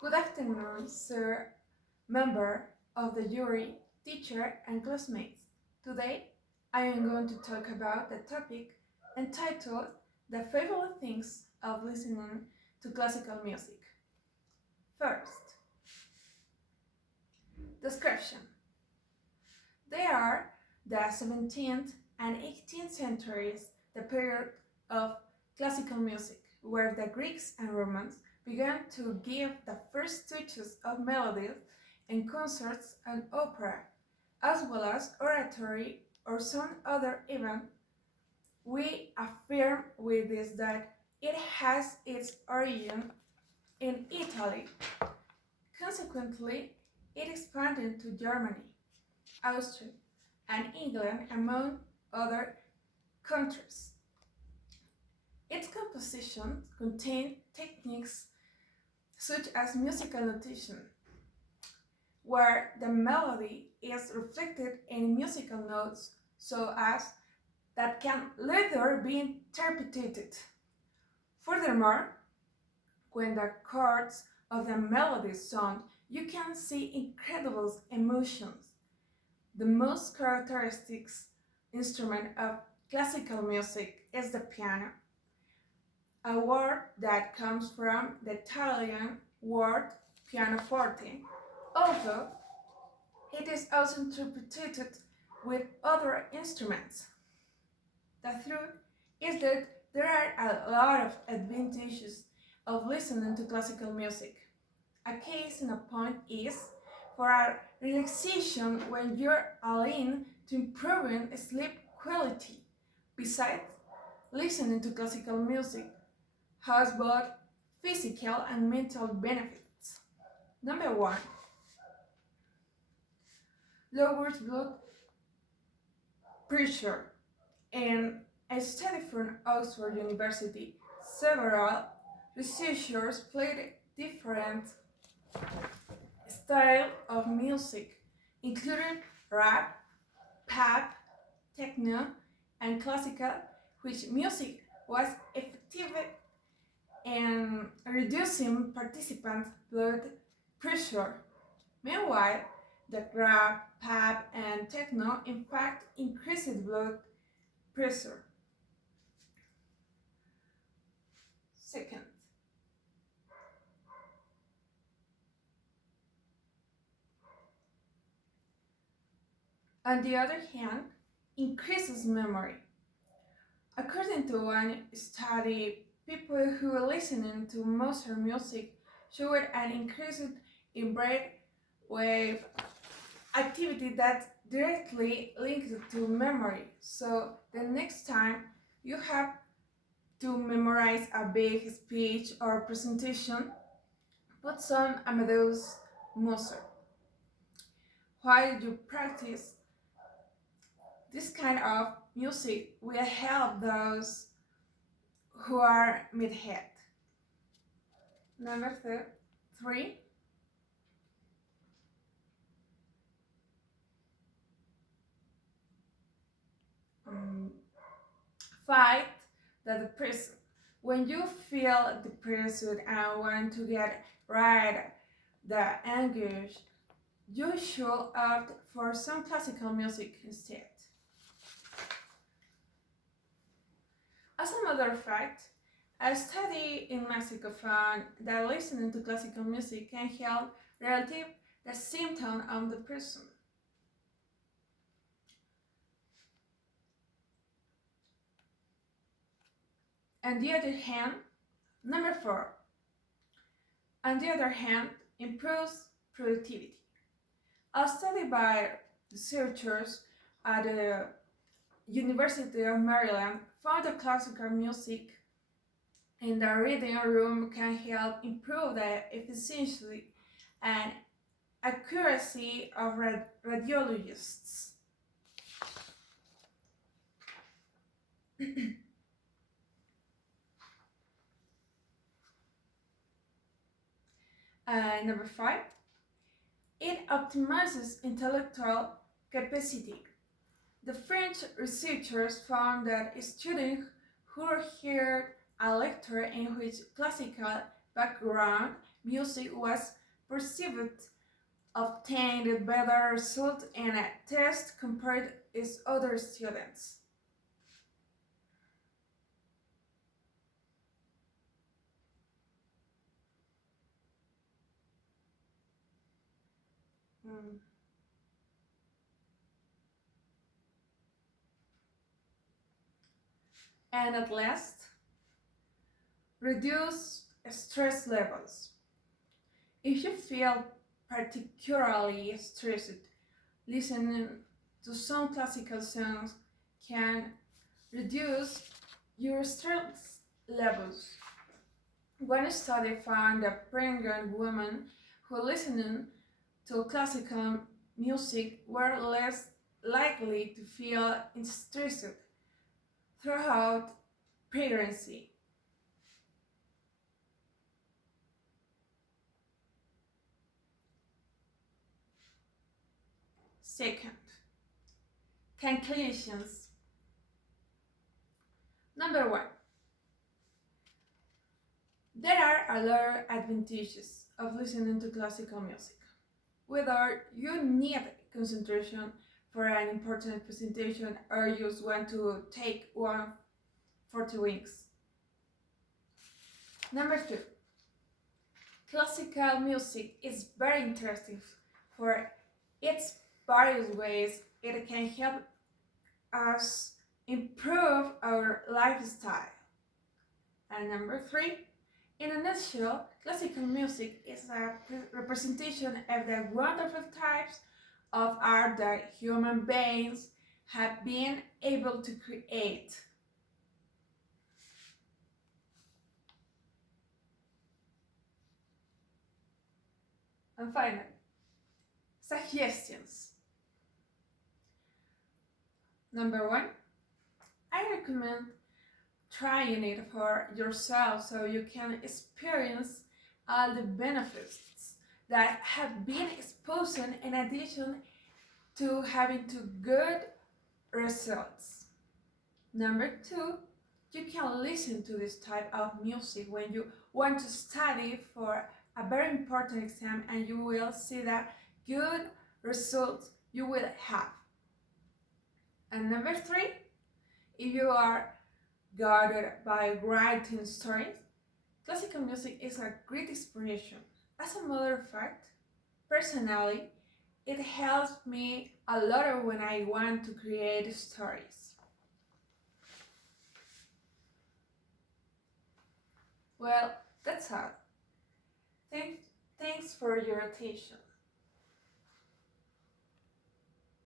Good afternoon, sir, member of the jury, teacher, and classmates. Today, I am going to talk about the topic entitled The Favorite Things of Listening to Classical Music. First, description. They are the 17th and 18th centuries, the period of classical music, where the Greeks and Romans began to give the first touches of melodies in concerts and opera, as well as oratory or some other event. We affirm with this that it has its origin in Italy. Consequently, it expanded to Germany, Austria, and England, among other countries. Its composition contained techniques such as musical notation, where the melody is reflected in musical notes so as that can later be interpreted. Furthermore, when the chords of the melody sound, you can see incredible emotions. The most characteristic instrument of classical music is the piano, a word that comes from the Italian word pianoforte, although it is also interpreted with other instruments. The truth is that there are a lot of advantages of listening to classical music. A case in point is for a relaxation when you're alone to improving sleep quality. Besides, listening to classical music has both physical and mental benefits. Number one, lowers blood pressure. In a study from Oxford University, several researchers played different styles of music, including rap, pop, techno, and classical, which music was effective in reducing participant blood pressure. Meanwhile, the rap, pop, and techno in fact increased blood pressure. Second, on the other hand, increases memory. According to one study, people who are listening to Mozart music showed an increase in brain wave activity that directly linked to memory. So the next time you have to memorize a big speech or presentation, put some Amadeus Mozart. While you practice this kind of music will help those who are mid-head. Number three, fight the depression. When you feel depressed and want to get rid the anguish, you should opt for some classical music instead. As a matter of fact, a study in Mexico found that listening to classical music can help relieve the symptom of depression. On the other hand, number four, on the other hand, improves productivity. A study by researchers at the University of Maryland found that classical music in the reading room can help improve the efficiency and accuracy of radiologists. Number five, it optimizes intellectual capacity. The French researchers found that students who heard a lecture in which classical background music was perceived obtained better results in a test compared with other students. Mm. And at last, reduce stress levels. If you feel particularly stressed, listening to some classical songs can reduce your stress levels. One study found that pregnant women who listened to classical music were less likely to feel stressed throughout pregnancy. Second, conclusions. Number one, there are a lot of advantages of listening to classical music. Whether you need concentration for an important presentation or you just want to take one for 2 weeks. Number two, classical music is very interesting for its various ways it can help us improve our lifestyle. And number three, in a nutshell, classical music is a representation of the wonderful types of art that human beings have been able to create. And finally, suggestions. Number one, I recommend trying it for yourself so you can experience all the benefits that have been exposed in addition to having two good results. Number two, you can listen to this type of music when you want to study for a very important exam and you will see that good results you will have. And number three, if you are guided by writing stories, classical music is a great inspiration. As a matter of fact, personally, it helps me a lot when I want to create stories. Well, that's all. Thanks for your attention.